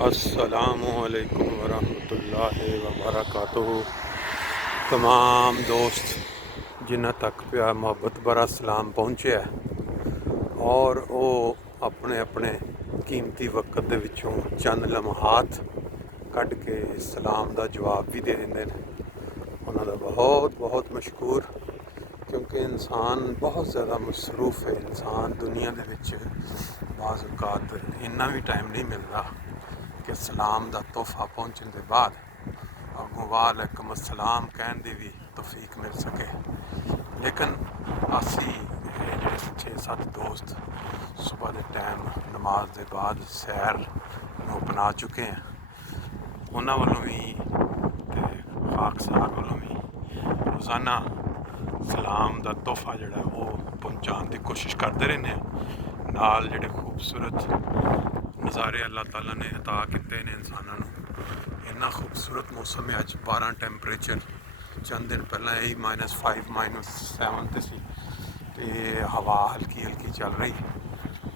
अस्सलामुअलैकुम वरहमतुल्लाहि वबरकातुहू। तमाम दोस्त जिन्हां तक प्यार मुहब्बत भरा सलाम पहुँचे और वो अपने अपने कीमती वक्त दे विचों चंद लम्हात कढ़ के सलाम का जवाब भी दे देंगे। उन्होंने बहुत बहुत मशहूर, क्योंकि इंसान बहुत ज़्यादा मसरूफ़ है। इंसान दुनिया दे विच बाज़ औकात इन्ना भी टाइम नहीं मिलता कि सलाम का तोहफा पहुँचने के बाद अगों वालेकुम अस्सलाम कहने की भी तौफीक मिल सके। लेकिन असी 6-7 दोस्त सुबह के टाइम नमाज के बाद सैर अपना चुके हैं। उन्होंने वालों भी ते खाक साहब वालों भी रोज़ाना सलाम का तोहफा जोड़ा वो पहुँचाने की कोशिश करते रहने नाल जेडे खूबसूरत नज़ारे अल्लाह ताला ने अता किते ने इंसानों को। इन्ना खूबसूरत मौसम है। अज 12 टैंपरेचर, चंद दिन पहला यही -5 -7 सी ते हवा हल्की हल्की चल रही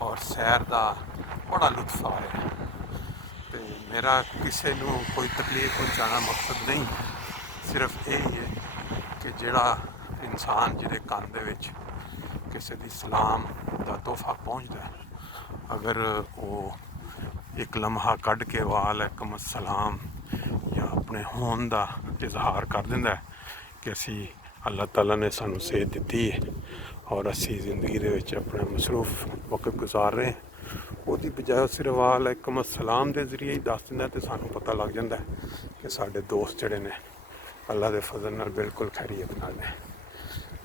और सैर का बड़ा लुत्फ आ रहा है। तो मेरा किसी को कोई तकलीफ पहुँचाना मकसद नहीं, सिर्फ यही है कि जोड़ा इंसान जिहदे कान दे विच किसी की सलाम का तोहफा पहुँचता है, अगर वो एक लम्हा कढ़ के वालेकुम अस्सलाम या अपने होन का इजहार कर दिंदा है कि असी अल्लाह ताला ने सानू सेहत दी है और असी जिंदगी दे विच अपना मसरूफ वक्त गुजार रहे हैं, उसकी बजाय सिर्फ वालेकुम अस्सलाम के जरिए ही दस दिंदा तो सानू पता लग जाता है कि साडे दोस्त जिहड़े ने अल्लाह के फजल नाल बिल्कुल खैरियत नाल ने।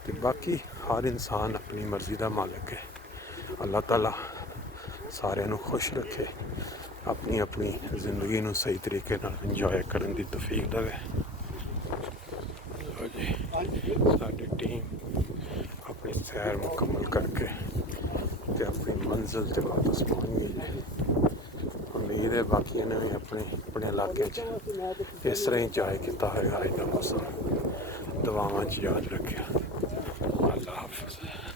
तो बाकी हर इंसान अपनी मर्जी का मालिक है। अल्लाह ताला सारिਆਂ ਨੂੰ खुश रखे, अपनी अपनी जिंदगी ਨੂੰ सही तरीके नाल इंजॉय करने की तौफीक देवे। साडी टीम अपनी सैर मुकम्मल करके ते अपनी मंजिल ते वापस पहुँच गई है। उम्मीद है बाकियों ने भी अपने अपने इलाके इस तरह इंजॉय किया होगा। अज का मौसम दुआवां च याद रखिया। अल्लाह हाफिज़।